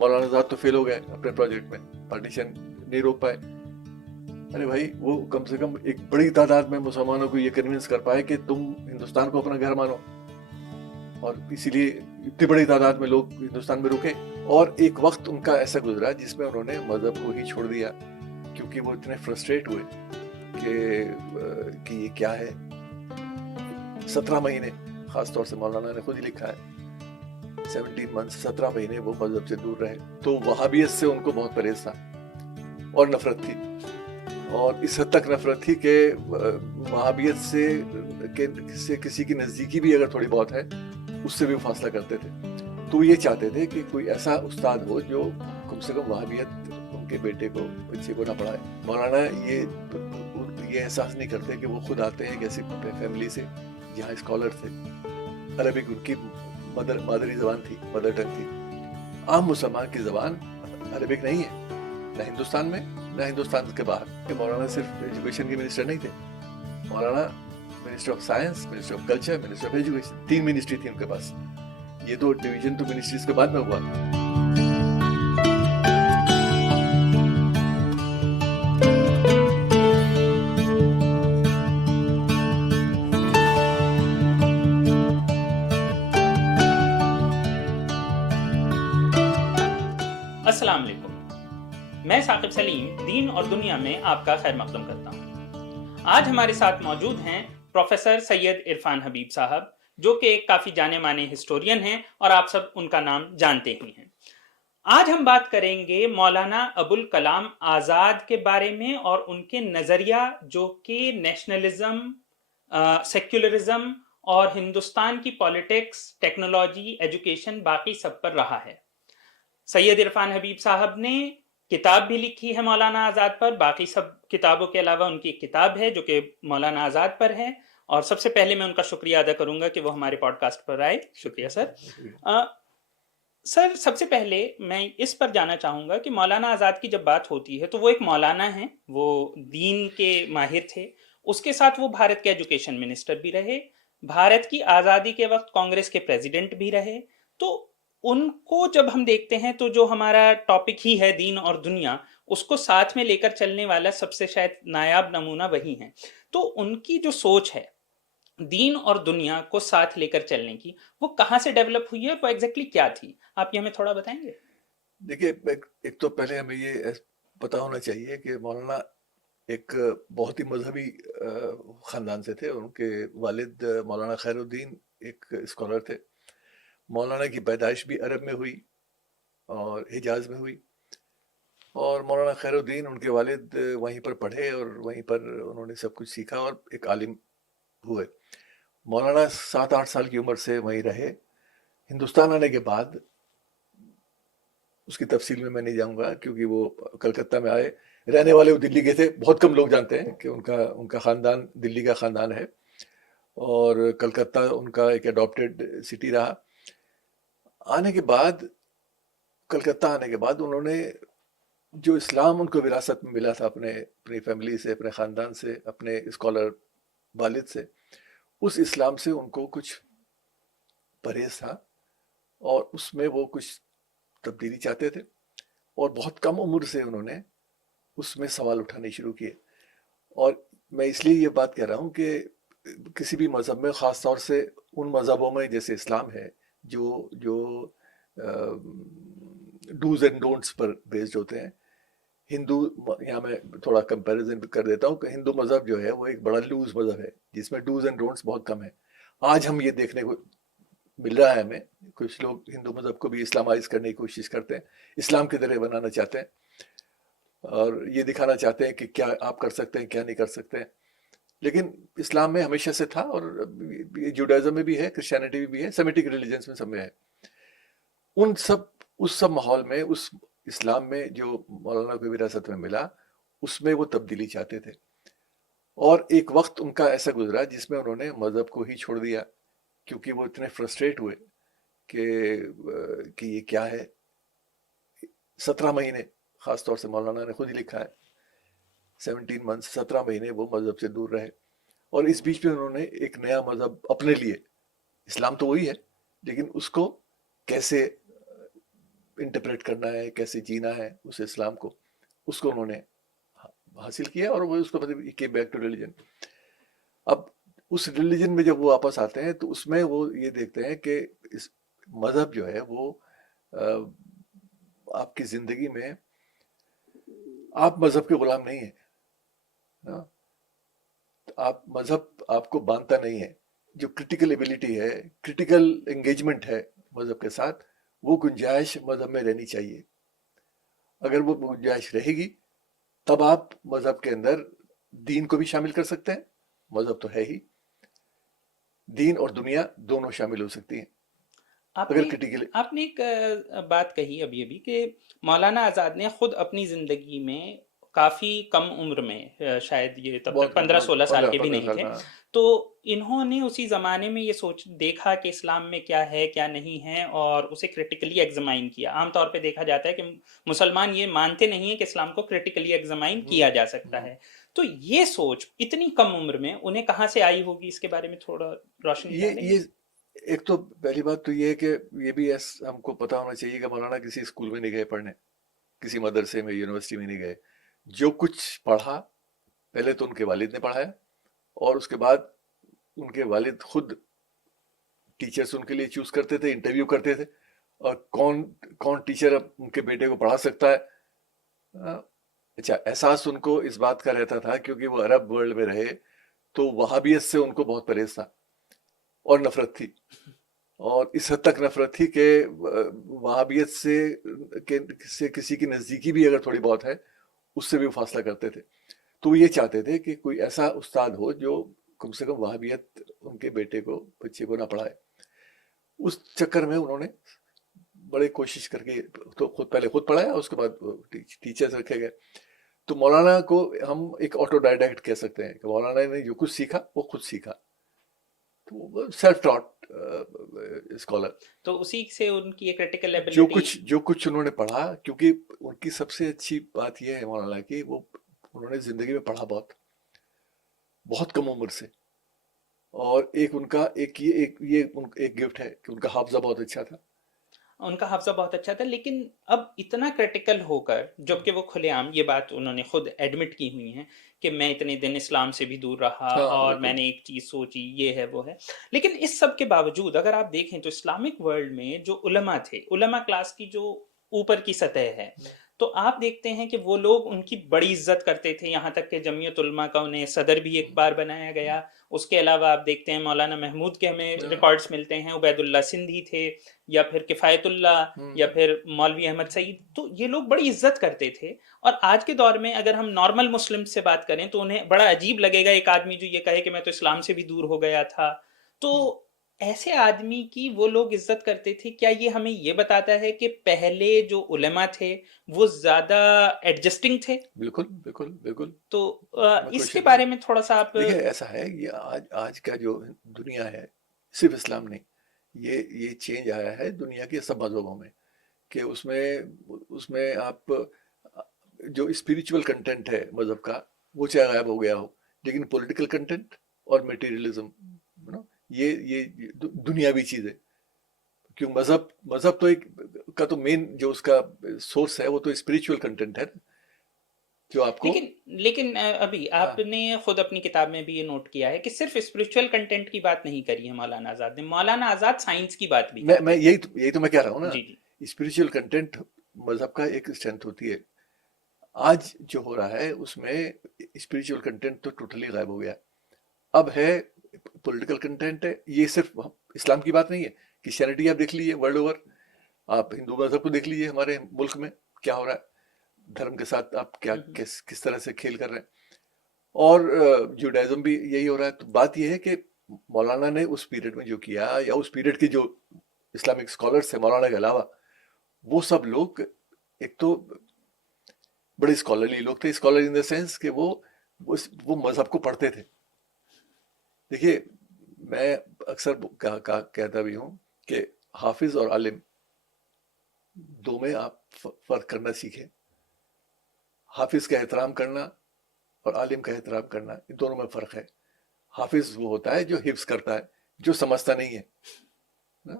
مولانا آزاد تو فیل ہو گئے اپنے پروجیکٹ میں, پارٹیشن نہیں روک پائے. ارے بھائی وہ کم سے کم ایک بڑی تعداد میں مسلمانوں کو یہ کنونس کر پائے کہ تم ہندوستان کو اپنا گھر مانو, اور اسی لیے اتنی بڑی تعداد میں لوگ ہندوستان میں رکے. اور ایک وقت ان کا ایسا گزرا جس میں انہوں نے مذہب کو ہی چھوڑ دیا, کیونکہ وہ اتنے فرسٹریٹ ہوئے کہ یہ کیا ہے. 17 مہینے, خاص طور سے مولانا نے خود ہی لکھا ہے 17 months, 17 مہینے وہ مذہب سے دور رہے. تو وہابیت سے ان کو بہت پرہیز تھا اور نفرت تھی, اور اس حد تک نفرت تھی کہ وہابیت سے کسی کی نزدیکی بھی اگر تھوڑی بہت ہے اس سے بھی وہ فاصلہ کرتے تھے. تو وہ یہ چاہتے تھے کہ کوئی ایسا استاد ہو جو کم سے کم وہابیت ان کے بیٹے کو, بچے کو نہ پڑھائے. مولانا یہ احساس نہیں کرتے کہ وہ خود آتے ہیں ایک ایسی فیملی سے جہاں اسکالر تھے. عربک ان کی مادری زبان تھی, مدر ٹنگ تھی. عام مسلمان کی زبان عربک نہیں ہے, نہ ہندوستان میں نہ ہندوستان کے باہر. کہ مولانا صرف ایجوکیشن کے منسٹر نہیں تھے, مولانا minister of science, minister of culture, minister of education, 3 ministry تھی ان کے پاس. یہ تو ڈویژن تو منسٹریز کے بعد میں ہوا. السلام علیکم, میں ثاقب سلیم دین اور دنیا میں آپ کا خیر مقدم کرتا ہوں. آج ہمارے ساتھ موجود ہیں پروفیسر سید عرفان حبیب صاحب, جو کہ ایک کافی جانے مانے ہسٹورین ہیں اور آپ سب ان کا نام جانتے ہی ہیں. آج ہم بات کریں گے مولانا ابوالکلام آزاد کے بارے میں اور ان کے نظریہ جو کہ نیشنلزم, سیکولرزم اور ہندوستان کی پالیٹکس, ٹیکنالوجی, ایجوکیشن باقی سب پر رہا ہے. سید عرفان حبیب صاحب نے کتاب بھی لکھی ہے مولانا آزاد پر. باقی سب کتابوں کے علاوہ ان کی ایک کتاب ہے جو کہ مولانا آزاد پر ہے, اور سب سے پہلے میں ان کا شکریہ ادا کروں گا کہ وہ ہمارے پوڈ کاسٹ پر آئے. شکریہ سر. سر سب سے پہلے میں اس پر جانا چاہوں گا کہ مولانا آزاد کی جب بات ہوتی ہے تو وہ ایک مولانا ہیں, وہ دین کے ماہر تھے, اس کے ساتھ وہ بھارت کے ایجوکیشن منسٹر بھی رہے, بھارت کی آزادی کے وقت کانگریس کے پریزیڈنٹ بھی رہے. تو ان کو جب ہم دیکھتے ہیں تو جو ہمارا ٹاپک ہی ہے دین اور دنیا, اس کو ساتھ میں لے کر چلنے والا سب سے شاید نایاب نمونہ وہی ہیں. تو ان کی جو سوچ ہے دین اور دنیا کو ساتھ لے کر چلنے کی, وہ کہاں سے ڈیولپ ہوئی ہے, وہ ایگزیکٹلی کیا تھی, آپ یہ ہمیں تھوڑا بتائیں گے؟ دیکھیے, ایک تو پہلے ہمیں یہ پتا ہونا چاہیے کہ مولانا ایک بہت ہی مذہبی خاندان سے تھے. ان کے والد مولانا خیر الدین ایک اسکالر تھے. مولانا کی پیدائش بھی عرب میں ہوئی اور حجاز میں ہوئی, اور مولانا خیر الدین ان کے والد وہیں پر پڑھے اور وہیں پر انہوں نے سب کچھ سیکھا اور ایک عالم ہوئے. مولانا 7-8 سال کی عمر سے وہیں رہے. ہندوستان آنے کے بعد, اس کی تفصیل میں نہیں جاؤں گا کیونکہ وہ کلکتہ میں آئے, رہنے والے وہ دلی کے تھے. بہت کم لوگ جانتے ہیں کہ ان کا خاندان دلی کا خاندان ہے, اور کلکتہ ان کا ایک اڈاپٹیڈ سٹی رہا. آنے کے بعد, کلکتہ آنے کے بعد, انہوں نے جو اسلام ان کو وراثت میں ملا تھا اپنی فیملی سے, اپنے خاندان سے, اپنے اسکالر والد سے, اس اسلام سے ان کو کچھ پرہیز تھا, اور اس میں وہ کچھ تبدیلی چاہتے تھے. اور بہت کم عمر سے انہوں نے اس میں سوال اٹھانے شروع کیے. اور میں اس لیے یہ بات کہہ رہا ہوں کہ کسی بھی مذہب میں, خاص طور سے ان مذہبوں میں جیسے اسلام ہے جو dos and don'ts per based ہوتے ہیں. ہندو, یہاں میں تھوڑا کمپیریزن کر دیتا ہوں کہ ہندو مذہب جو ہے وہ ایک بڑا لوز مذہب ہے جس میں ڈوز اینڈ ڈونٹس بہت کم ہیں. آج ہم یہ دیکھنے کو مل رہا ہے ہمیں, کچھ لوگ ہندو مذہب کو بھی اسلامائز کرنے کی کوشش کرتے ہیں, اسلام کی طرح بنانا چاہتے ہیں, اور یہ دکھانا چاہتے ہیں کہ کیا آپ کر سکتے ہیں, کیا نہیں کر سکتے ہیں. لیکن اسلام میں ہمیشہ سے تھا, اور جوڈائزم میں بھی ہے, کرسچینٹی میں بھی ہے, سیمیٹک ریلیجنس میں سب میں ہے. اس سب ماحول میں, اس اسلام میں جو مولانا کو وراثت میں ملا, اس میں وہ تبدیلی چاہتے تھے. اور ایک وقت ان کا ایسا گزرا جس میں انہوں نے مذہب کو ہی چھوڑ دیا, کیونکہ وہ اتنے فرسٹریٹ ہوئے کہ یہ کیا ہے. 17 مہینے, خاص طور سے مولانا نے خود ہی لکھا ہے 17 months, 17 مہینے وہ مذہب سے دور رہے. اور اس بیچ میں انہوں نے ایک نیا مذہب اپنے لیے, اسلام تو وہی ہے لیکن اس کو کیسے انٹرپریٹ کرنا ہے, کیسے جینا ہے اس اسلام کو, اس کو انہوں نے حاصل کیا, اور وہ اس کو مطلب came back to religion. اب اس ریلیجن میں جب وہ واپس آتے ہیں تو اس میں وہ یہ دیکھتے ہیں کہ اس مذہب جو ہے وہ آپ کی زندگی میں آپ مذہب کے غلام نہیں ہیں, آپ مذہب آپ کو باندھتا نہیں ہے. جو کرٹیکل ایبلٹی ہے, کرٹیکل انگیجمنٹ ہے مذہب کے ساتھ, وہ گنجائش مذہب میں رہنی چاہیے. اگر وہ گنجائش رہے گی تب آپ مذہب کے اندر دین کو بھی شامل کر سکتے ہیں, مذہب تو ہے ہی, دین اور دنیا دونوں شامل ہو سکتی ہیں اگر کرٹیکل. آپ نے ایک بات کہی ابھی کہ مولانا آزاد نے خود اپنی زندگی میں کافی کم عمر میں, شاید یہ تب تک 15-16 سال کے بھی نہیں تھے, تو انہوں نے اسی زمانے میں یہ دیکھا کہ اسلام میں کیا ہے کیا نہیں ہے, اور اسے کرٹیکلی ایگزامائن کیا. عام طور پہ دیکھا جاتا ہے کہ مسلمان یہ مانتے نہیں ہیں کہ اسلام کو کرٹیکلی ایگزامائن کیا جا سکتا ہے. تو یہ سوچ اتنی کم عمر میں انہیں کہاں سے آئی ہوگی, اس کے بارے میں تھوڑا روشنی ڈالیں. یہ ایک تو پہلی بات تو یہ ہے کہ یہ بھی ہم کو پتا ہونا چاہیے کہ مولانا کسی اسکول میں نہیں گئے پڑھنے, کسی مدرسے میں, یونیورسٹی میں نہیں گئے. جو کچھ پڑھا پہلے تو ان کے والد نے پڑھایا, اور اس کے بعد ان کے والد خود ٹیچرز ان کے لیے چوز کرتے تھے, انٹرویو کرتے تھے, اور کون ٹیچر اب ان کے بیٹے کو پڑھا سکتا ہے. اچھا, احساس ان کو اس بات کا رہتا تھا کیونکہ وہ عرب ورلڈ میں رہے, تو وہابیت سے ان کو بہت پرہیز تھا اور نفرت تھی, اور اس حد تک نفرت تھی کہ وہابیت سے کسی کی نزدیکی بھی اگر تھوڑی بہت ہے اس سے بھی وہ فاصلہ کرتے تھے. تو وہ یہ چاہتے تھے کہ کوئی ایسا استاد ہو جو کم سے کم وہابیت ان کے بیٹے کو, بچے کو نہ پڑھائے. اس چکر میں انہوں نے بڑے کوشش کر کے تو پہلے خود پڑھایا, اس کے بعد ٹیچرز رکھے گئے. تو مولانا کو ہم ایک آٹو ڈائڈیکٹ کہہ سکتے ہیں کہ مولانا نے جو کچھ سیکھا وہ خود سیکھا, سیلف ٹاٹ اسکالر. تو اسی سے ان کی کرٹیکل ایبلٹی, جو کچھ انہوں نے پڑھا, کیونکہ ان کی سب سے اچھی بات یہ ہے مولانا کی, وہ انہوں نے زندگی میں پڑھا بہت کم عمر سے. اور ایک ان کا ایک گفٹ ہے کہ ان کا حافظہ بہت اچھا تھا. ان کا حافظہ بہت اچھا تھا, لیکن اب اتنا کرٹیکل ہو کر, جبکہ وہ کھلے عام یہ بات انہوں نے خود ایڈمٹ کی ہوئی ہیں کہ میں اتنے دن اسلام سے بھی دور رہا, اور میں نے ایک چیز سوچی, یہ ہے وہ ہے. لیکن اس سب کے باوجود اگر آپ دیکھیں تو اسلامک ورلڈ میں جو علماء تھے, علماء کلاس کی جو اوپر کی سطح ہے, تو آپ دیکھتے ہیں کہ وہ لوگ ان کی بڑی عزت کرتے تھے, یہاں تک کہ جمعیت علماء کا انہیں صدر بھی ایک بار بنایا گیا. اس کے علاوہ آپ دیکھتے ہیں مولانا محمود کے ہمیں ریکارڈز ملتے ہیں, عبید اللہ سندھی تھے, یا پھر کفایت اللہ, یا پھر مولوی احمد سعید, تو یہ لوگ بڑی عزت کرتے تھے. اور آج کے دور میں اگر ہم نارمل مسلم سے بات کریں تو انہیں بڑا عجیب لگے گا ایک آدمی جو یہ کہے کہ میں تو اسلام سے بھی دور ہو گیا تھا. تو ایسے آدمی کی وہ لوگ عزت کرتے تھے. کیا یہ ہمیں یہ بتاتا ہے کہ پہلے جو علماء تھے وہ زیادہ ایڈجسٹنگ تھے؟ بالکل بالکل بالکل. تو اس کے بارے میں تھوڑا سا آپ دیکھیں, ایسا ہے یہ آج کا جو دنیا ہے, صرف اسلام نہیں, یہ چینج آیا ہے دنیا کے سب مذہبوں میں, کہ اس میں آپ جو اسپریچول کنٹینٹ ہے مذہب کا وہ چاہے غائب ہو گیا ہو, لیکن پولیٹیکل کنٹینٹ اور میٹیریلزم یہ دنیاوی چیز ہے. کیوں مذہب تو ایک کا تو مین جو اس کا سورس ہے وہ تو اسپریچول کنٹینٹ ہے جو آپ کو. لیکن ابھی آپ نے خود اپنی کتاب میں بھی یہ نوٹ کیا ہے کہ صرف اسپریچول کنٹینٹ کی بات نہیں کری ہے مولانا آزاد نے, مولانا آزاد سائنس کی بات بھی. میں یہی تو میں کہہ رہا ہوں نا, اسپریچول کنٹینٹ مذہب کا ایک اسٹرینتھ ہوتی ہے. آج جو ہو رہا ہے اس میں اسپریچول کنٹینٹ تو ٹوٹلی غائب ہو گیا, اب ہے پولیٹیکل کنٹینٹ ہے. یہ صرف اسلام کی بات نہیں ہے, کرسچینٹی آپ دیکھ لیجیے ورلڈ اوور, آپ ہندو مذہب کو دیکھ لیجیے ہمارے ملک میں کیا ہو رہا ہے, دھرم کے ساتھ آپ کس طرح سے کھیل کر رہے ہیں, اور جوڈائزم بھی یہی ہو رہا ہے. تو بات یہ ہے کہ مولانا نے اس پیریڈ میں جو کیا, یا اس پیریڈ کے جو اسلامک اسکالرس ہیں مولانا کے علاوہ, وہ سب لوگ ایک تو بڑے اسکالرلی لوگ تھے, اسکالر ان دا سینس کہ وہ مذہب کو پڑھتے تھے. دیکھیے, میں اکثر کہتا بھی ہوں کہ حافظ اور عالم دو میں آپ فرق کرنا سیکھیں. حافظ کا احترام کرنا اور عالم کا احترام کرنا, ان دونوں میں فرق ہے. حافظ وہ ہوتا ہے جو حفظ کرتا ہے, جو سمجھتا نہیں ہے.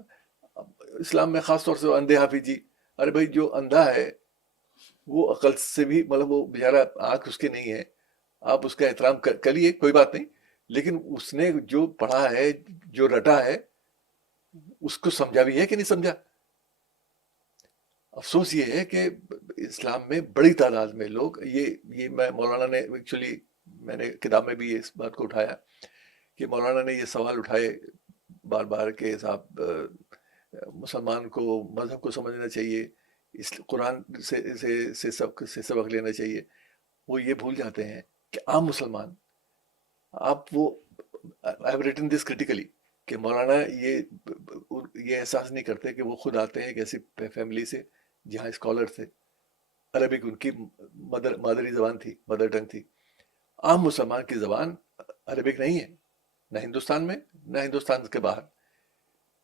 اسلام میں خاص طور سے اندھے حافظ جی, ارے بھائی جو اندھا ہے وہ عقل سے بھی مطلب وہ بیچارہ آنکھ اس کی نہیں ہے، آپ اس کا احترام کریے، کوئی بات نہیں، لیکن اس نے جو پڑھا ہے، جو رٹا ہے، اس کو سمجھا بھی ہے کہ نہیں سمجھا؟ افسوس یہ ہے کہ اسلام میں بڑی تعداد میں لوگ یہ میں مولانا نے ایکچولی میں نے کتاب میں بھی اس بات کو اٹھایا کہ مولانا نے یہ سوال اٹھائے بار بار کہ صاحب مسلمان کو مذہب کو سمجھنا چاہیے، اس قرآن سے سبق لینا چاہیے. وہ یہ بھول جاتے ہیں کہ عام مسلمان، آپ وہ I have written this critically کہ مولانا یہ احساس نہیں کرتے کہ وہ خود آتے ہیں ایک ایسی فیملی سے جہاں اسکالر تھے، عربک ان کی مادری زبان تھی، مدر ٹنگ تھی. عام مسلمان کی زبان عربک نہیں ہے، نہ ہندوستان میں نہ ہندوستان کے باہر.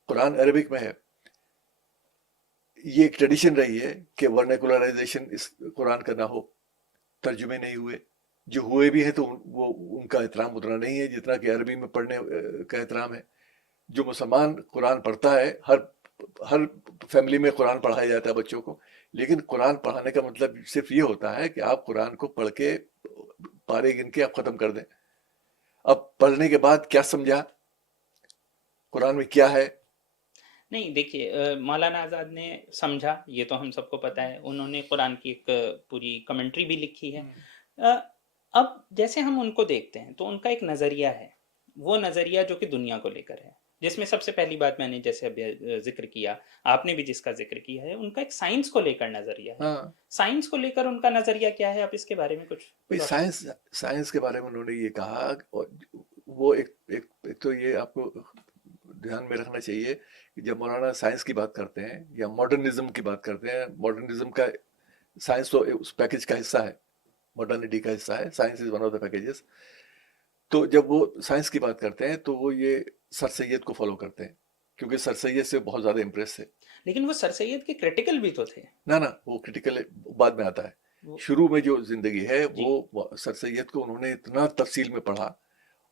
قرآن عربک میں ہے. یہ ایک ٹریڈیشن رہی ہے کہ ورنیکولرائزیشن اس قرآن کا نہ ہو، ترجمے نہیں ہوئے، جو ہوئے بھی ہیں تو وہ ان کا احترام اتنا نہیں ہے جتنا کہ عربی میں پڑھنے کا احترام ہے. جو مسلمان قرآن پڑھتا ہے، ہر فیملی میں قرآن پڑھایا جاتا ہے بچوں کو، لیکن قرآن پڑھانے کا مطلب صرف یہ ہوتا ہے کہ آپ قرآن کو پڑھ کے پارے گن کے آپ ختم کر دیں. اب پڑھنے کے بعد کیا سمجھا، قرآن میں کیا ہے؟ نہیں دیکھیے، مولانا آزاد نے سمجھا، یہ تو ہم سب کو پتہ ہے. انہوں نے قرآن کی ایک پوری کمنٹری بھی لکھی ہے. اب جیسے ہم ان کو دیکھتے ہیں تو ان کا ایک نظریہ ہے، وہ نظریہ جو کہ دنیا کو لے کر ہے، جس میں سب سے پہلی بات میں نے جیسے ابھی ذکر کیا، آپ نے بھی جس کا ذکر کیا ہے، ان کا ایک سائنس کو لے کر نظریہ ہے. ہاں سائنس کو لے کر ان کا نظریہ کیا ہے؟ آپ اس کے بارے میں کچھ سائنس کے بارے میں انہوں نے یہ کہا، وہ ایک تو یہ آپ کو دھیان میں رکھنا چاہیے کہ جب مولانا سائنس کی بات کرتے ہیں یا ماڈرنزم کی بات کرتے ہیں، ماڈرنزم کا سائنس تو اس پیکج کا حصہ ہے، ماڈرنٹی کا حصہ ہے، science is one of the packages. تو جب وہ سائنس کی بات کرتے ہیں تو وہ یہ سر سید کو فالو کرتے ہیں، کیونکہ سر سید سے بہت زیادہ امپریس تھے. لیکن وہ سر سید کے کریٹیکل بھی تو تھے. نہ وہ کرٹیکل بعد میں آتا ہے. شروع میں جو زندگی ہے وہ سر سید کو انہوں نے اتنا تفصیل میں پڑھا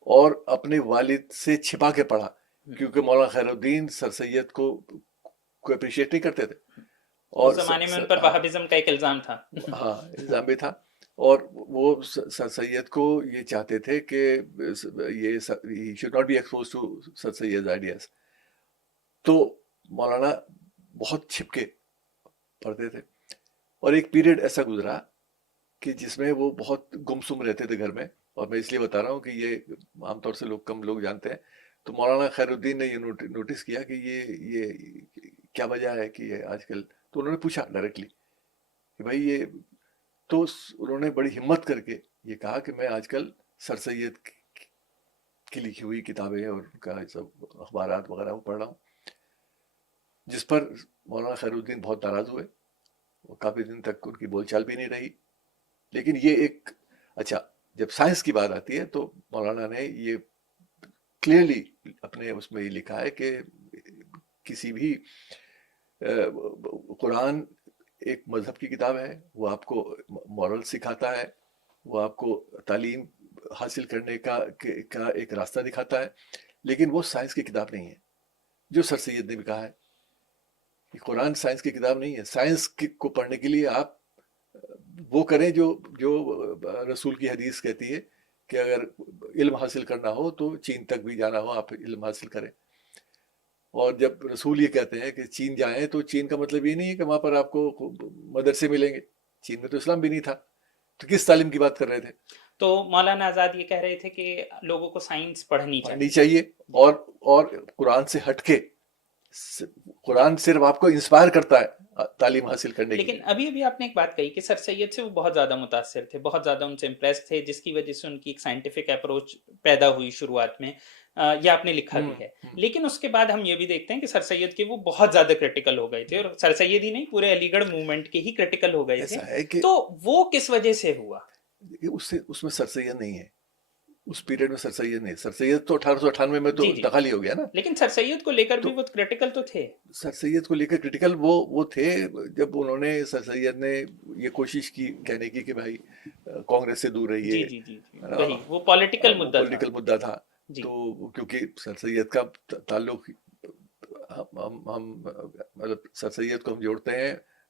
اور اپنے والد سے چھپا کے پڑھا، کیونکہ مولانا خیر الدین سر سید کو اپریشیٹ نہیں کرتے تھے. اور زمانے میں ان پر وہابزم کا ایک الزام تھا. ہاں الزام بھی تھا. اور وہ سر سید کو یہ چاہتے تھے کہ یہ should not be exposed to Sir Syed ideas. تو مولانا بہت چھپ کے پڑھتے تھے، اور ایک پیریڈ ایسا گزرا کہ جس میں وہ بہت گمسم رہتے تھے گھر میں. اور میں اس لیے بتا رہا ہوں کہ یہ عام طور سے کم لوگ جانتے ہیں. تو مولانا خیر الدین نے یہ نوٹس کیا کہ یہ کیا وجہ ہے کہ یہ آج کل. تو انہوں نے پوچھا ڈائریکٹلی کہ بھائی یہ، تو انہوں نے بڑی ہمت کر کے یہ کہا کہ میں آج کل سر سید کی لکھی ہوئی کتابیں اور ان کا سب اخبارات وغیرہ وہ پڑھ رہا ہوں، جس پر مولانا خیر الدین بہت ناراض ہوئے. وہ کافی دن تک ان کی بول چال بھی نہیں رہی. لیکن یہ ایک اچھا، جب سائنس کی بات آتی ہے تو مولانا نے یہ کلیئرلی اپنے اس میں یہ لکھا ہے کہ کسی بھی قرآن ایک مذہب کی کتاب ہے، وہ آپ کو مورل سکھاتا ہے، وہ آپ کو تعلیم حاصل کرنے کا ایک راستہ دکھاتا ہے، لیکن وہ سائنس کی کتاب نہیں ہے. جو سر سید نے بھی کہا ہے کہ قرآن سائنس کی کتاب نہیں ہے. سائنس کو پڑھنے کے لیے آپ وہ کریں جو رسول کی حدیث کہتی ہے کہ اگر علم حاصل کرنا ہو تو چین تک بھی جانا ہو آپ علم حاصل کریں. اور جب رسول یہ کہتے ہیں کہ چین جائیں تو چین کا مطلب یہ نہیں ہے کہ وہاں پر آپ کو مدرسے ملیں گے. چین میں تو اسلام بھی نہیں تھا، تو کس تعلیم کی بات کر رہے تھے؟ تو مولانا آزاد یہ کہہ رہے تھے کہ لوگوں کو سائنس پڑھنی چاہیے اور قرآن سے ہٹ کے. قرآن صرف آپ کو انسپائر کرتا ہے تعلیم حاصل کرنے کی. لیکن ابھی آپ نے ایک بات کہی کہ سر سید سے وہ بہت زیادہ متاثر تھے، بہت زیادہ ان سے امپریس تھے، جس کی وجہ سے ان کی ایک سائنٹیفک اپروچ پیدا ہوئی شروعات میں. یہ آپ نے لکھا بھی ہے. لیکن اس کے بعد ہم یہ بھی دیکھتے ہیں کہ سر سید کے وہ بہت زیادہ کریٹیکل ہو گئے تھے، اور سر سید ہی نہیں پورے علی گڑھ موومنٹ کے ہی کریٹیکل ہو گئے تھے. تو وہ کس وجہ سے ہوا؟ اس میں سر سید نہیں ہے، اس پیریڈ میں سر سید نہیں. سر سید تو 1898 میں تو انتقال ہی ہو گیا نا. لیکن سر سید کو لے کر بھی وہ کریٹیکل تو تھے. سر سید کو لے کر کریٹیکل وہ تھے جب انہوں نے، سر سید نے یہ کوشش کی کہنے کی کہ بھائی کانگریس سے دور رہیے. وہی وہ پولیٹیکل مدعا تھا. تو کیونکہ سر سید کا تعلق ہم مطلب سر سید کو ہم جوڑتے ہیں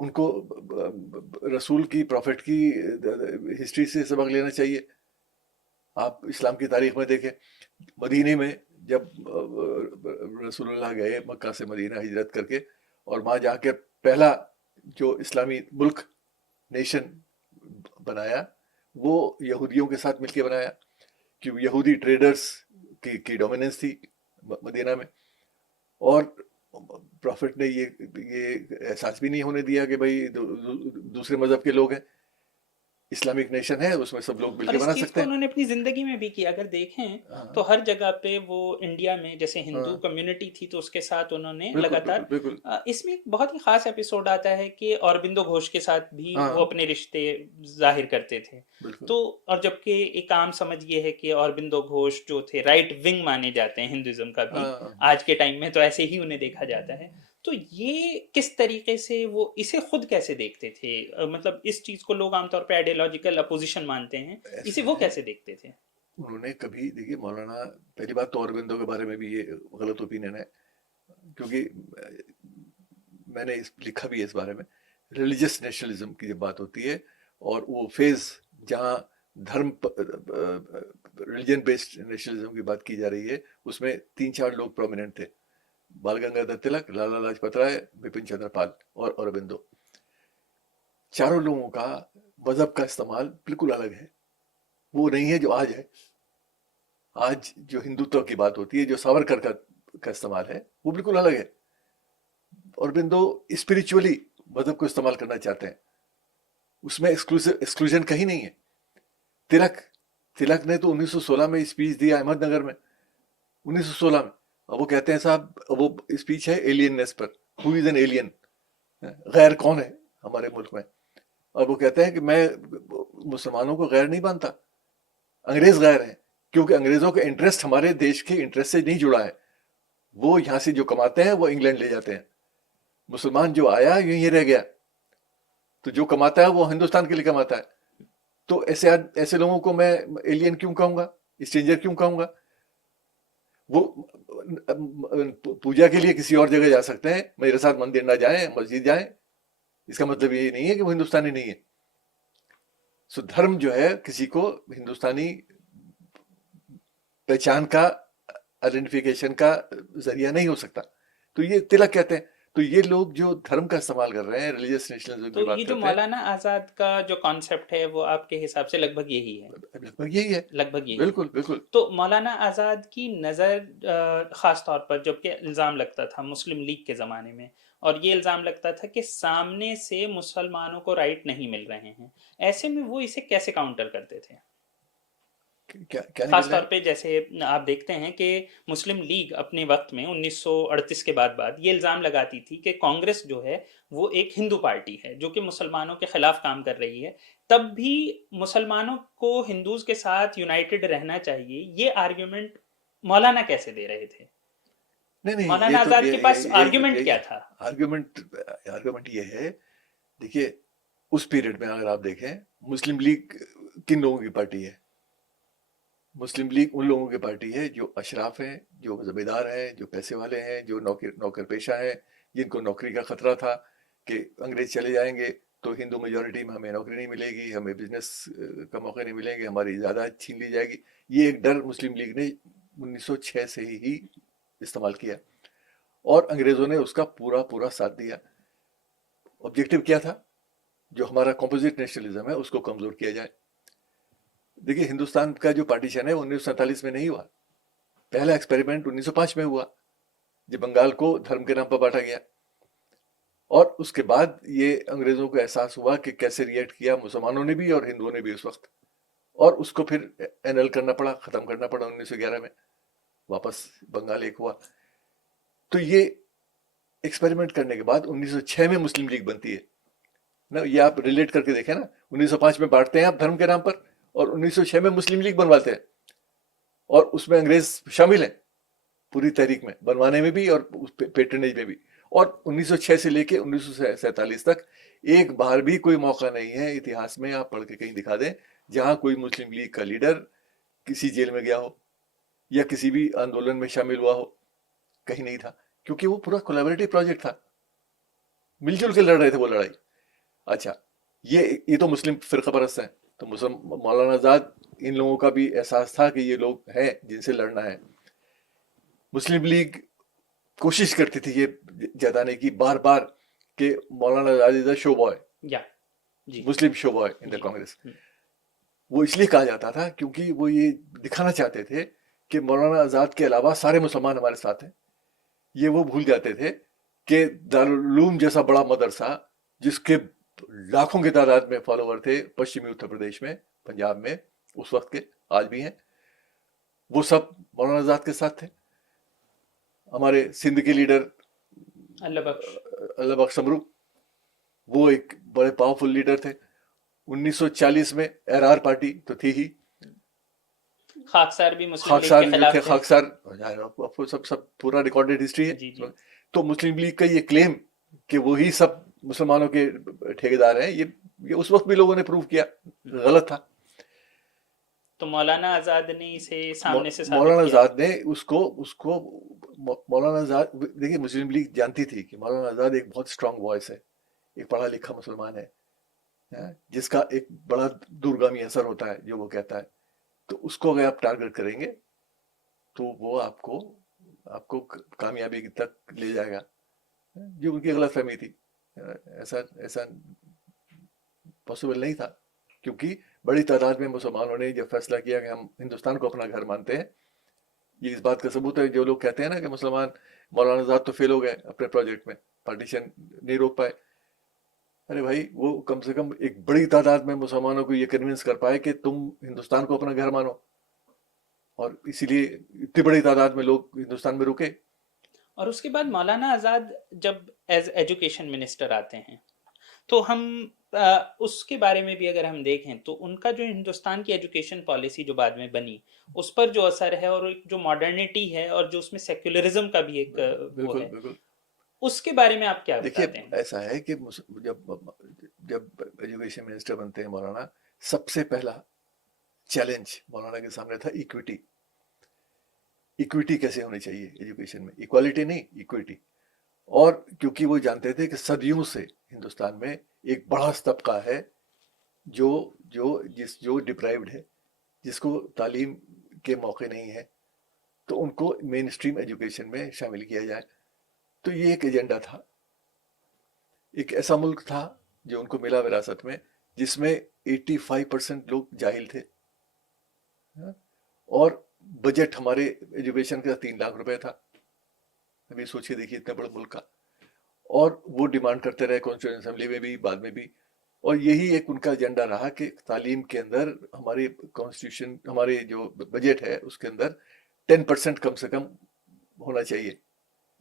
ان کو رسول کی پروفٹ کی ہسٹری سے سبق لینا چاہیے. آپ اسلام کی تاریخ میں دیکھیں مدینے میں جب رسول اللہ گئے مکہ سے مدینہ ہجرت کر کے اور وہاں جا کے پہلا جو اسلامی ملک نیشن بنایا وہ یہودیوں کے ساتھ مل کے بنایا کہ یہودی ٹریڈرز کی ڈومیننس تھی مدینہ میں. اور پروفٹ نے یہ احساس بھی نہیں ہونے دیا کہ بھائی دوسرے مذہب کے لوگ ہیں, اسلامک نیشن ہے اس میں سب لوگ مل کے بنا سکتے ہیں. انہوں نے اپنی زندگی میں بھی کیا. اگر دیکھیں تو ہر جگہ پہ وہ انڈیا میں جیسے ہندو کمیونٹی تھی تو اس کے ساتھ انہوں نے لگاتار, اس میں ایک بہت ہی خاص ایپیسوڈ آتا ہے کہ اوربندو گھوش کے ساتھ بھی وہ اپنے رشتے ظاہر کرتے تھے. تو اور جبکہ ایک عام سمجھ یہ ہے کہ اوربندو گھوش جو تھے رائٹ ونگ مانے جاتے ہیں ہندوازم کا بھی آج کے ٹائم میں, تو ایسے ہی انہیں دیکھا جاتا ہے. تو یہ کس طریقے سے وہ اسے خود کیسے دیکھتے تھے؟ مطلب اس چیز کو لوگ عام طور پہ آئیڈیالوجیکل اپوزیشن مانتے ہیں, اسے وہ کیسے دیکھتے تھے؟ انہوں نے کبھی دیکھیے مولانا, پہلی بات تو اوربندو کے بارے میں بھی یہ غلط اوپینین ہے کیونکہ میں نے لکھا بھی ہے اس بارے میں. ریلیجس نیشنلزم کی جب بات ہوتی ہے اور وہ فیز جہاں دھرم ریلیجن بیسڈ نیشنلزم کی بات کی جا رہی ہے اس میں 3-4 لوگ پرومیننٹ تھے, بال گنگادھر تلک, لالا لاجپت رائے, بپن چندر پال اور اوربندو. چاروں لوگوں کا مذہب کا استعمال بالکل الگ ہے, وہ نہیں ہے جو آج ہے. آج جو ہندوتو کی بات ہوتی ہے, جو ساورکر کا استعمال ہے, وہ بالکل الگ ہے. اوربندو اسپریچولی مذہب کو استعمال کرنا چاہتے ہیں, اس میں ایکسکلوژن کہیں نہیں ہے. تلک نے تو 1916 میں اسپیچ دیا احمد نگر میں, 1916 میں. اب وہ کہتے ہیں صاحب وہ اسپیچ ہے ایلیننس پر, ہو از این ایلین, غیر کون ہے ہمارے ملک میں. اور وہ کہتے ہیں کہ میں مسلمانوں کو غیر نہیں مانتا, انگریز غیر ہیں, کیونکہ انگریزوں کا انٹرسٹ ہمارے دیش کے انٹرسٹ سے نہیں جڑا ہے. وہ یہاں سے جو کماتے ہیں وہ انگلینڈ لے جاتے ہیں, مسلمان جو آیا یہیں رہ گیا, تو جو کماتا ہے وہ ہندوستان کے لیے کماتا ہے. تو ایسے لوگوں کو میں ایلین کیوں کہوں گا, اسٹرینجر کیوں کہوں گا؟ وہ پوجا کے لیے کسی اور جگہ جا سکتے ہیں, میرے ساتھ مندر نہ جائیں, مسجد جائیں, اس کا مطلب یہ نہیں ہے کہ وہ ہندوستانی نہیں ہے. سو دھرم جو ہے کسی کو ہندوستانی پہچان کا, آئیڈینٹیفیکیشن کا ذریعہ نہیں ہو سکتا. تو یہ تلک کہتے ہیں. تو یہ لوگ جو دھرم کا استعمال کر رہے ہیں, ریلیجس نیشنلزم کی بات کرتے ہیں, تو یہ جو مولانا آزاد کا جو کانسیپٹ ہے وہ آپ کے حساب سے لگ بھگ یہی ہے؟ لگ بھگ یہی ہے, بالکل. تو مولانا آزاد کی نظر خاص طور پر جبکہ الزام لگتا تھا مسلم لیگ کے زمانے میں, اور یہ الزام لگتا تھا کہ سامنے سے مسلمانوں کو رائٹ نہیں مل رہے ہیں, ایسے میں وہ اسے کیسے کاؤنٹر کرتے تھے؟ خاص طور پہ جیسے آپ دیکھتے ہیں کہ مسلم لیگ اپنے وقت میں 1938 کے بعد یہ الزام لگاتی تھی کہ کانگریس جو ہے وہ ایک ہندو پارٹی ہے جو کہ مسلمانوں کے خلاف کام کر رہی ہے, تب بھی مسلمانوں کو ہندوز کے ساتھ یونائٹڈ رہنا چاہیے. یہ آرگیومنٹ مولانا کیسے دے رہے تھے؟ نہیں, مولانا آزاد کے پاس آرگیومنٹ کیا تھا؟ آرگیومنٹ یہ ہے, دیکھیے اس پیریڈ میں اگر آپ دیکھیں مسلم لیگ کن لوگوں کی پارٹی ہے؟ مسلم لیگ ان لوگوں کی پارٹی ہے جو اشراف ہیں, جو زمیندار ہیں, جو پیسے والے ہیں, جو نوکر پیشہ ہیں, جن کو نوکری کا خطرہ تھا کہ انگریز چلے جائیں گے تو ہندو میجورٹی میں ہمیں نوکری نہیں ملے گی, ہمیں بزنس کا موقع نہیں ملیں گے, ہماری جائیداد چھین لی جائے گی. یہ ایک ڈر مسلم لیگ نے 1906 سے ہی استعمال کیا, اور انگریزوں نے اس کا پورا ساتھ دیا. آبجیکٹو کیا تھا؟ جو ہمارا کمپوزٹ نیشنلزم ہے اس کو کمزور کیا جائے. دیکھیے ہندوستان کا جو پارٹیشن ہے 1947 میں نہیں ہوا, پہلا ایکسپیریمنٹ 1905 میں ہوا جب بنگال کو دھرم کے نام پر بانٹا گیا. اور اس کے بعد یہ انگریزوں کو احساس ہوا کہ کیسے ریئیکٹ کیا مسلمانوں نے بھی اور ہندوؤں نے بھی اس وقت, اور اس کو پھر اینل کرنا پڑا, ختم کرنا پڑا 1911 میں, واپس بنگال ایک ہوا. تو یہ ایکسپیریمنٹ کرنے کے بعد 1906 میں مسلم لیگ بنتی ہے نا. یہ آپ ریلیٹ کر کے دیکھیں نا, 1905 میں بانٹتے ہیں آپ دھرم کے نام پر, اور 1906 میں مسلم لیگ بنواتے ہیں, اور اس میں انگریز شامل ہیں پوری تحریک میں, بنوانے میں بھی اور پیٹرنیج میں بھی. اور 1906 سے لے کے 1947 تک ایک بار بھی کوئی موقع نہیں ہے اتہاس میں, آپ پڑھ کے کہیں دکھا دیں جہاں کوئی مسلم لیگ کا لیڈر کسی جیل میں گیا ہو یا کسی بھی آندولن میں شامل ہوا ہو. کہیں نہیں تھا, کیونکہ وہ پورا کولیبریٹو پروجیکٹ تھا, مل جل کے لڑ رہے تھے وہ لڑائی. اچھا یہ تو مسلم فرقہ پرست ہیں، تو مولانا آزاد ان لوگوں کا بھی احساس تھا کہ یہ لوگ ہیں جن سے لڑنا ہے. مسلم لیگ کوشش کرتی تھی یہ جتانے کی بار بار کہ مولانا آزاد از اے شو بوائے، مسلم شو بوائے ان دا کانگریس. وہ اس لیے کہا جاتا تھا کیونکہ وہ یہ دکھانا چاہتے تھے کہ مولانا آزاد کے علاوہ سارے مسلمان ہمارے ساتھ ہیں. یہ وہ بھول جاتے تھے کہ دارالعلوم جیسا بڑا مدرسہ جس کے لاکھوں کی تعداد میں فالوور تھے پشچمی اتر پردیش میں، پنجاب میں اس وقت کے، آج بھی ہیں، وہ سب مولانا آزاد کے ساتھ تھے. ہمارے سندھ کے لیڈر اللہ بخش سمرو، وہ ایک بڑے پاورفل لیڈر تھے. 1940 میں احرار پارٹی تو تھی ہی، خاکسار بھی مسلم خاکسار لیگ کے جو تھے، خلاف سب پورا ریکارڈڈ ہسٹری ہے. جی. تو مسلم لیگ کا یہ کلیم کہ وہی سب مسلمانوں کے ٹھیکیدار ہیں، یہ اس وقت بھی لوگوں نے پروف کیا غلط تھا. تو مولانا آزاد نے اسے سامنے سے مولانا آزاد نے اس کو مولانا آزاد، دیکھیے مسلم لیگ جانتی تھی کہ مولانا آزاد ایک بہت اسٹرانگ وائس ہے، ایک پڑھا لکھا مسلمان ہے جس کا ایک بڑا دورگامی اثر ہوتا ہے جو وہ کہتا ہے. تو اس کو اگر آپ ٹارگٹ کریں گے تو وہ آپ کو کامیابی تک لے جائے گا. جو ان کی غلط فہمی تھی، ایسا پاسبل نہیں تھا، کیونکہ بڑی تعداد میں مسلمانوں نے جب فیصلہ کیا کہ ہم ہندوستان کو اپنا گھر مانتے ہیں. یہ اس بات کا ثبوت ہے جو لوگ کہتے ہیں نا کہ مسلمان مولانا آزاد تو فیل ہو گئے اپنے پروجیکٹ میں، پارٹیشن نہیں روک پائے. ارے بھائی وہ کم سے کم ایک بڑی تعداد میں مسلمانوں کو یہ کنونس کر پائے کہ تم ہندوستان کو اپنا گھر مانو، اور اسی لیے اتنی بڑی تعداد میں لوگ ہندوستان میں رکے. اور اس کے بعد مولانا آزاد جب ایز ایجوکیشن منسٹر آتے ہیں تو ہم اس کے بارے میں بھی اگر ہم دیکھیں تو ان کا جو ہندوستان کی ایجوکیشن پالیسی جو بعد میں بنی اس پر جو اثر ہے، اور جو ماڈرنٹی ہے اور جو اس میں سیکولرزم کا بھی ایک وہ ہے، بالکل. اس کے بارے میں آپ کیا دیکھیے بتاتے ہیں؟ ایسا ہے کہ جب ایجوکیشن منسٹر بنتے ہیں مولانا، سب سے پہلا چیلنج مولانا کے سامنے تھا ایکویٹی. ایکویٹی کیسے ہونی چاہیے ایجوکیشن میں، ایکوالٹی نہیں، ایکویٹی. اور کیونکہ وہ جانتے تھے کہ صدیوں سے ہندوستان میں ایک بڑا طبقہ ہے جو ڈپرائیوڈ ہے، جس کو تعلیم کے موقع نہیں ہے، تو ان کو مین اسٹریم ایجوکیشن میں شامل کیا جائے. تو یہ ایک ایجنڈا تھا. ایک ایسا ملک تھا جو ان کو ملا وراثت میں جس میں 85% لوگ جاہل تھے، اور بجٹ ہمارے ایجوکیشن کا 3 لاکھ روپے تھا. ابھی سوچ کے دیکھیے اتنے بڑے ملک کا. اور وہ ڈیمانڈ کرتے رہے کانسٹیٹیوشن اسمبلی میں بھی، بعد میں بھی. اور یہی ایک ان کا ایجنڈا رہا کہ تعلیم کے اندر ہماری کانسٹیٹیوشن، ہمارے جو بجٹ ہے اس کے اندر 10% کم سے کم ہونا چاہیے.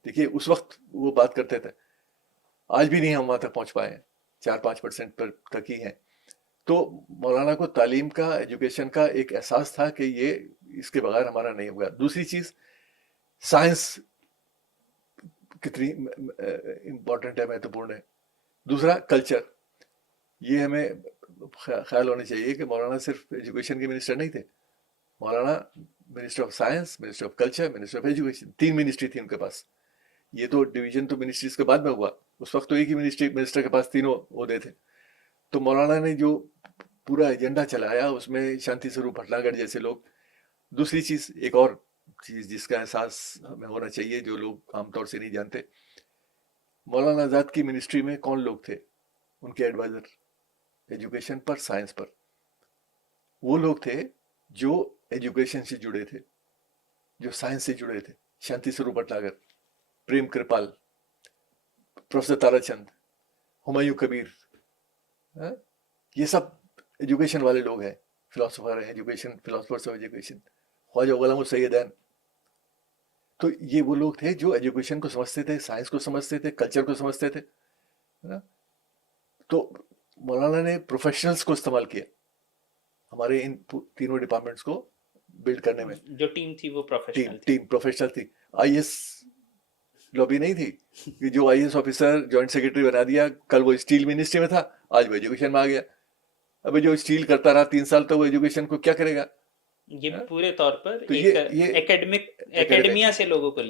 دیکھیے اس وقت وہ بات کرتے تھے، آج بھی نہیں ہم وہاں تک پہنچ پائے ہیں، 4-5% پر تک ہی ہیں. تو مولانا کو تعلیم کا، ایجوکیشن کا ایک احساس تھا کہ یہ اس کے بغیر ہمارا نہیں ہوگا. دوسری چیز سائنس کتنی امپورٹنٹ ہے، مہتوپورن ہے. دوسرا کلچر. یہ ہمیں خیال ہونا چاہیے کہ مولانا صرف ایجوکیشن کے منسٹر نہیں تھے. مولانا minister of science, minister of culture, minister of education, 3 ministry تھی ان کے پاس. یہ تو ڈویژن تو منسٹریز کے بعد میں ہوا، اس وقت تو ایک ہی منسٹر کے پاس 3 عہدے تھے. تو مولانا نے جو پورا ایجنڈا چلایا اس میں شانتی سوروپ بھٹناگر جیسے لوگ. دوسری چیز، ایک اور چیز جس کا احساس ہمیں ہونا چاہیے جو لوگ عام طور سے نہیں جانتے، مولانا آزاد کی منسٹری میں کون لوگ تھے ان کے ایڈوائزر ایجوکیشن پر، سائنس پر؟ وہ لوگ تھے جو ایجوکیشن سے جڑے تھے، جو سائنس سے جڑے تھے. شانتی سوروپ بھٹناگر، پریم کرپال، پروفیسر تارا چند، ہمایوں کبیر، یہ سب ایجوکیشن والے لوگ ہیں، فلاسفر ہیں، ایجوکیشن فلاسفرس آف ایجوکیشن. خواجہ غلام السیدین. تو یہ وہ لوگ تھے جو ایجوکیشن کو سمجھتے تھے، سائنس کو سمجھتے تھے، کلچر کو سمجھتے تھے. تو مولانا نے پروفیشنلز کو استعمال کیا ہمارے ان تینوں ڈپارٹمنٹس کو بلڈ کرنے میں. جو ٹیم تھی وہ پروفیشنل تھی. آئی ایس لابی نہیں تھی کہ جو I S officer joint secretary بنا دیا، کل وہ اسٹیل منسٹری میں تھا، آج وہ ایجوکیشن میں آ گیا. ابھی جو اسٹیل کرتا رہا 3 سال تو وہ ایجوکیشن کو کیا کرے گا؟ یہ پورے طور پر اکیڈمیا سے لوگوں کو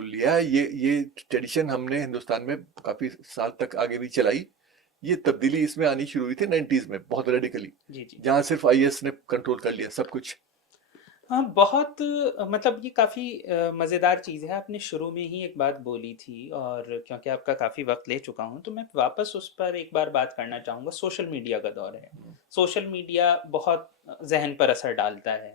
لیا. یہ ٹریڈیشن ہم نے ہندوستان میں کافی سال تک آگے بھی چلائی. یہ تبدیلی اس میں آنی شروع ہوئی تھی 90s میں بہت ریڈیکلی، جی جی جہاں صرف IS نے کنٹرول کر لیا سب کچھ. ہاں بہت مطلب یہ کافی مزیدار چیز ہے. آپ نے شروع میں ہی ایک بات بولی تھی، اور کیونکہ آپ کا کافی وقت لے چکا ہوں تو میں واپس اس پر ایک بار بات کرنا چاہوں گا. سوشل میڈیا کا دور ہے، سوشل میڈیا بہت ذہن پر اثر ڈالتا ہے.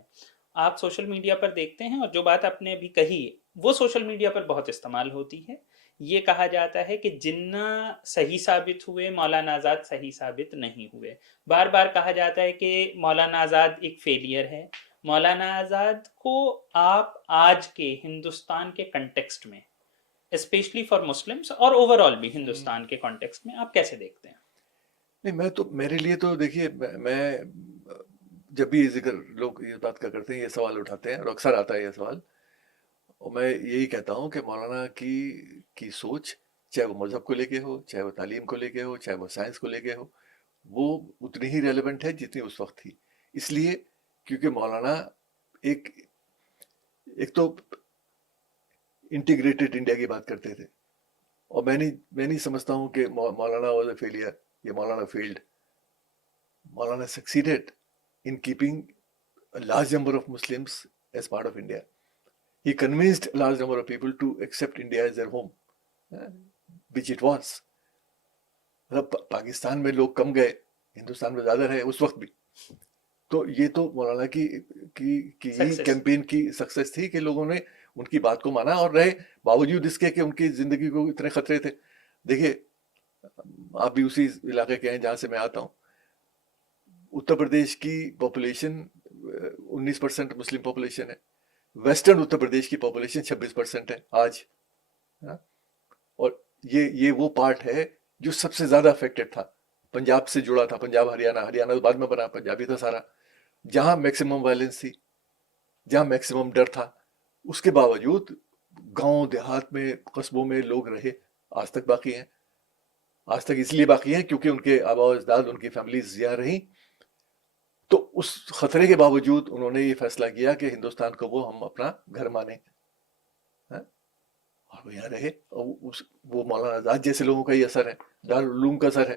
آپ سوشل میڈیا پر دیکھتے ہیں، اور جو بات آپ نے ابھی کہی وہ سوشل میڈیا پر بہت استعمال ہوتی ہے. یہ کہا جاتا ہے کہ جنہ صحیح ثابت ہوئے مولانا آزاد صحیح ثابت نہیں ہوئے. بار بار کہا جاتا ہے کہ مولانا آزاد ایک فیلئر ہے. مولانا آزاد کو آپ آج کے ہندوستان کے کنٹیکسٹ میں، اسپیشلی فار مسلمس اور اوور آل بھی ہندوستان کے کانٹیکسٹ میں، آپ کیسے دیکھتے ہیں؟ نہیں، میرے لیے تو دیکھیے، میں جب بھی ذکر لوگ یہ بات کا کرتے ہیں، یہ سوال اٹھاتے ہیں اور اکثر آتا ہے یہ سوال، اور میں یہی کہتا ہوں کہ مولانا کی سوچ، چاہے وہ مذہب کو لے کے ہو، چاہے وہ تعلیم کو لے کے ہو، چاہے وہ سائنس کو لے کے ہو، وہ اتنی ہی ریلیونٹ ہے جتنی اس وقت تھی. اس لیے کیونکہ مولانا ایک تو انٹیگریٹڈ انڈیا کی بات کرتے تھے، اور میں نہیں سمجھتا ہوں کہ مولانا واز اے فیلئر یا مولانا field. Maulana succeeded in keeping a large number of Muslims as part of India. He convinced a large number of people to accept India as their home, which it was. Pakistan میں لوگ کم گئے، ہندوستان میں زیادہ رہے اس وقت بھی. تو یہ تو مولانا کی کیمپین کی سکسیس تھی کہ لوگوں نے ان کی بات کو مانا اور رہے، باوجود اس کے کہ ان کی زندگی کو اتنے خطرے تھے. دیکھیے، آپ بھی اسی علاقے کے ہیں جہاں سے میں آتا ہوں. اتر پردیش کی پاپولیشن 19% مسلم پاپولیشن ہے. ویسٹرن اتر پردیش کی پاپولیشن 26% ہے آج. اور یہ وہ پارٹ ہے جو سب سے زیادہ افیکٹڈ تھا، پنجاب سے جڑا تھا، پنجاب ہریانہ بعد میں بنا، پنجابی تھا سارا، جہاں میکسیمم وائلنس تھی، جہاں میکسیمم ڈر تھا. اس کے باوجود گاؤں دیہات میں، قصبوں میں لوگ رہے، آج تک باقی ہیں. آج تک اس لیے باقی ہیں کیونکہ ان کے آباء و اجداد، ان کی فیملیز یہاں رہیں. تو اس خطرے کے باوجود انہوں نے یہ فیصلہ کیا کہ ہندوستان کو وہ ہم اپنا گھر مانیں، اور وہ یہاں رہے. اور وہ مولانا آزاد جیسے لوگوں کا ہی اثر ہے، دارالعلوم کا اثر ہے.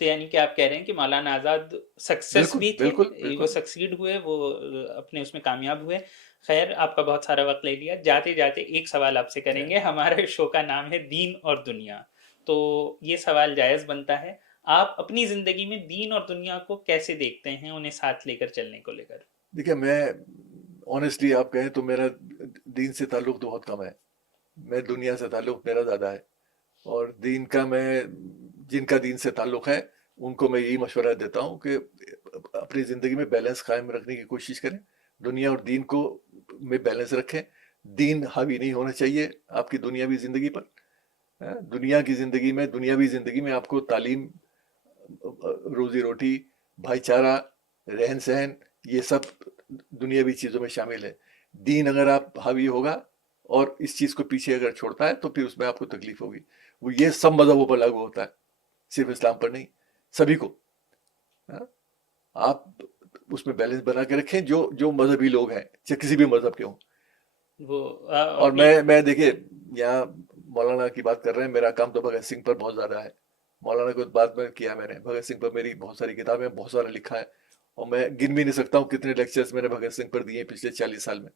تو یعنی کہ آپ کہہ رہے ہیں کہ مولانا آزاد سکسیس بھی تھے، بالکل وہ سکسیڈ ہوئے، وہ اپنے اس میں کامیاب ہوئے. خیر، آپ کا بہت سارا وقت لے لیا. جاتے جاتے ایک سوال آپ سے کریں گے. ہمارے شو کا نام ہے دین اور دنیا، تو یہ سوال جائز بنتا ہے، آپ اپنی زندگی میں دین اور دنیا کو کیسے دیکھتے ہیں، انہیں ساتھ لے کر چلنے کو لے کر؟ دیکھیے، میں آنیسٹلی آپ کہیں تو میرا دین سے تعلق تو بہت کم ہے. میں دنیا سے تعلق میرا زیادہ ہے. اور دین کا، میں جن کا دین سے تعلق ہے ان کو میں یہی مشورہ دیتا ہوں کہ اپنی زندگی میں بیلنس قائم رکھنے کی کوشش کریں. دنیا اور دین کو میں بیلنس رکھیں. دین حاوی نہیں ہونا چاہیے آپ کی دنیاوی زندگی پر. دنیاوی زندگی میں آپ کو تعلیم، روزی روٹی، بھائی چارہ، رہن سہن، یہ سب دنیاوی چیزوں میں شامل ہے. دین اگر آپ حاوی ہوگا اور اس چیز کو پیچھے اگر چھوڑتا ہے تو پھر اس میں آپ کو تکلیف ہوگی. وہ یہ سب مذہبوں پر لاگو ہوتا ہے، صرف اسلام پر نہیں، سبھی کو. آپ اس میں بیلنس بنا کے رکھیں، جو مذہبی لوگ ہیں، چاہے کسی بھی مذہب کے ہوں. اور میں دیکھیے، یہاں مولانا کی بات کر رہے ہیں، میرا کام تو بھگت سنگھ پر بہت زیادہ ہے. مولانا کو بات میں کیا، میں نے بھگت سنگھ پر میری بہت ساری کتابیں، بہت سارا لکھا ہے، اور میں گن بھی نہیں سکتا ہوں کتنے لیکچرز میں نے بھگت سنگھ پر دیے پچھلے 40 سال میں.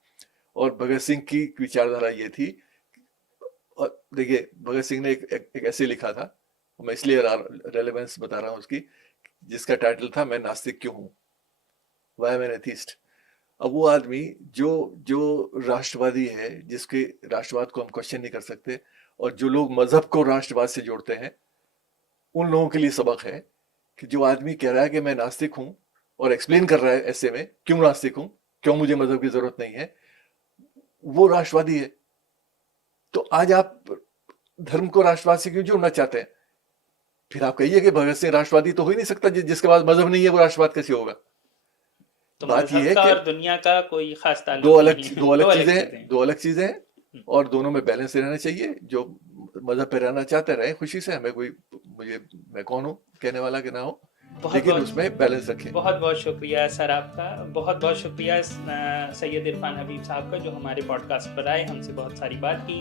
اور بھگت سنگھ کی وچاردھارا یہ تھی. اور دیکھیے، بھگت سنگھ نے ایک ایسے لکھا تھا، میں اس لیے ریلیونس بتا رہا ہوں اس کی، جس کا ٹائٹل تھا میں ناستک کیوں ہوں، وائی ایم این ایتھیسٹ. اب وہ آدمی جو راشٹروادی ہے، جس کے راشٹرواد کو ہم کوشچن نہیں کر سکتے، اور جو لوگ مذہب کو راشٹرواد سے جوڑتے ہیں، ان لوگوں کے لیے سبق ہے کہ جو آدمی کہہ رہا ہے کہ میں ناستک ہوں اور ایکسپلین کر رہا ہے ایسے میں کیوں ناستک ہوں، کیوں مجھے مذہب کی ضرورت نہیں ہے، وہ راشٹروادی ہے. تو آج آپ دھرم کو راشٹرواد سے کیوں جوڑنا چاہتے ہیں؟ پھر آپ کہیے کہ بھگت سنگھ راشٹروادی تو ہو ہی نہیں سکتا، جس کے پاس مذہب نہیں ہے وہ راشٹرواد کیسے ہوگا؟ تو بات یہ ہے مذہب کا کہ اور دنیا کا کوئی خاص تعلق دو الگ چیزیں ہیں، اور دونوں میں بیلنس رہنا چاہیے. جو مذہب پہ رہنا چاہتے رہیں خوشی سے، میں کون ہوں کہنے والا کہ نہ ہو، لیکن اس میں بیلنس رکھیں. بہت بہت شکریہ سر آپ کا. بہت بہت شکریہ سید عرفان حبیب صاحب کا، جو ہمارے پوڈ کاسٹ پر آئے، ہم سے بہت ساری بات کی.